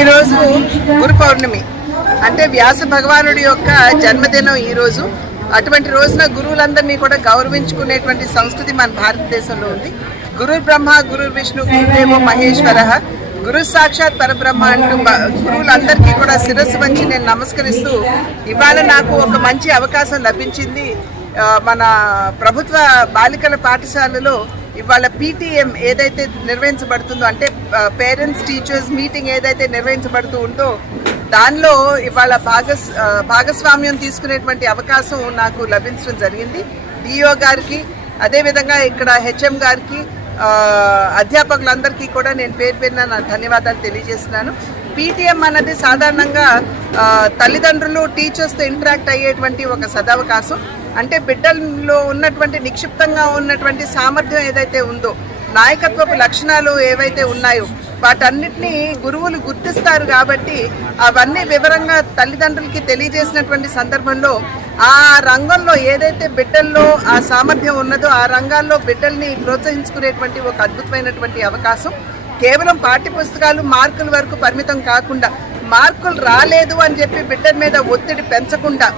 ఈరోజు గురు పౌర్ణమి అంటే వ్యాస భగవానుడి యొక్క జన్మదినం ఈరోజు. అటువంటి రోజున గురువులందరినీ కూడా గౌరవించుకునేటువంటి సంస్కృతి మన భారతదేశంలో ఉంది. గురు బ్రహ్మ, గురు విష్ణు, గురుదేవో మహేశ్వర, గురు సాక్షాత్ పరబ్రహ్మ అంటూ గురువులందరికీ కూడా శిరస్సు వంచి నేను నమస్కరిస్తూ, ఇవాళ నాకు ఒక మంచి అవకాశం లభించింది. మన ప్రభుత్వ బాలికల పాఠశాలలో ఇవాళ పీటీఎం ఏదైతే నిర్వహించబడుతుందో, అంటే పేరెంట్స్ టీచర్స్ మీటింగ్ ఏదైతే నిర్వహించబడుతూ ఉందో దానిలో ఇవాళ భాగస్వామ్యం తీసుకునేటువంటి అవకాశం నాకు లభించడం జరిగింది. డిఓ గారికి, అదేవిధంగా ఇక్కడ హెచ్ఎం గారికి, అధ్యాపకులందరికీ కూడా నేను పేరు పేరున నా ధన్యవాదాలు తెలియజేస్తున్నాను. పీటీఎం అన్నది సాధారణంగా తల్లిదండ్రులు టీచర్స్తో ఇంటరాక్ట్ అయ్యేటువంటి ఒక సదవకాశం. అంటే బిడ్డల్లో ఉన్నటువంటి నిక్షిప్తంగా ఉన్నటువంటి సామర్థ్యం ఏదైతే ఉందో, నాయకత్వపు లక్షణాలు ఏవైతే ఉన్నాయో వాటన్నిటినీ గురువులు గుర్తిస్తారు. కాబట్టి అవన్నీ వివరంగా తల్లిదండ్రులకి తెలియజేసినటువంటి సందర్భంలో ఆ రంగంలో ఏదైతే బిడ్డల్లో ఆ సామర్థ్యం ఉన్నదో ఆ రంగాల్లో బిడ్డల్ని ప్రోత్సహించుకునేటువంటి ఒక అద్భుతమైనటువంటి అవకాశం. కేవలం పాఠ్యపుస్తకాలు మార్కుల వరకు పరిమితం కాకుండా, మార్కులు రాలేదు అని చెప్పి బిడ్డల మీద ఒత్తిడి పెంచకుండా,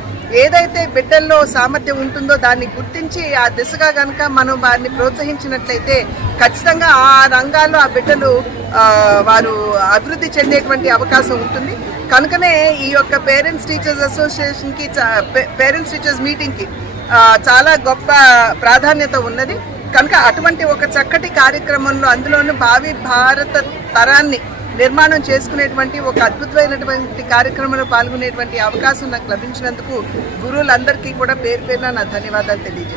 ఏదైతే బిడ్డల్లో సామర్థ్యం ఉంటుందో దాన్ని గుర్తించి ఆ దిశగా కనుక మనం వారిని ప్రోత్సహించినట్లయితే ఖచ్చితంగా ఆ రంగాల్లో ఆ బిడ్డలు వారు అభివృద్ధి చెందేటువంటి అవకాశం ఉంటుంది. కనుకనే ఈ యొక్క పేరెంట్స్ టీచర్స్ అసోసియేషన్కి, పేరెంట్స్ టీచర్స్ మీటింగ్కి చాలా గొప్ప ప్రాధాన్యత ఉన్నది. కనుక అటువంటి ఒక చక్కటి కార్యక్రమంలో, అందులోనూ భావి భారత తరాన్ని నిర్మాణం చేసుకునేటువంటి ఒక అద్భుతమైనటువంటి కార్యక్రమంలో పాల్గొనేటువంటి అవకాశం నాకు లభించినందుకు గురువులందరికీ కూడా పేరు పేరున నా ధన్యవాదాలు తెలియజేస్తాను.